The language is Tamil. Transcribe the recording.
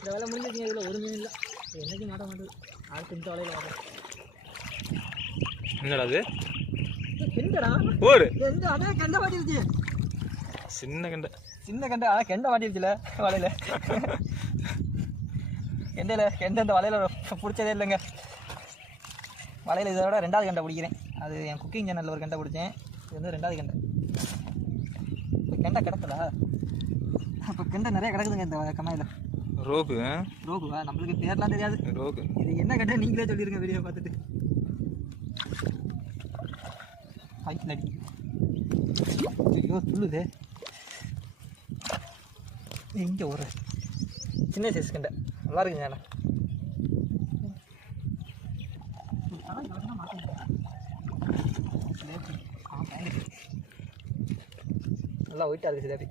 இந்த வேலை முடிஞ்சிருக்கீங்க. இதில் ஒரு மீன் இல்லை, என்னைக்கு மாட்ட மாட்டேது. அடுத்து இந்த வலையில் வரும். என்னடா அது? கெண்டடா. ஒரு எந்த அதே கெண்டை மாட்டிருச்சு. சின்ன கெண்டை, சின்ன கெண்டை. ஆனால் கெண்டை மாட்டிருச்சுல வலையில். கெண்டை இந்த வலையில் பிடிச்சதே இல்லைங்க. வலையில் இதோட 2வது கெண்டை பிடிக்கிறேன். அது என் குக்கிங் சேனலில் ஒரு கெண்டை பிடிச்சேன். இது வந்து 2வது கெண்டை. இப்போ கெண்டை கிடக்குதா? இப்போ கெண்டை நிறைய கிடக்குதுங்க இந்த கமாயில். ரோகு. ரோகுவா? நம்மளுக்கு பேர்லாம் தெரியாது. ரோகு. இது என்ன கெண்டை நீங்களே சொல்லிடுங்க வீடியோ பார்த்துட்டு. ஹைட்டில் அடி. ஐயோ துள்ளுதே. இங்கே ஒரு சின்ன சைஸ் கெண்டை நல்லா இருக்குங்க. நல்லா ஒயிட்டாக இருக்குது சிலேபி.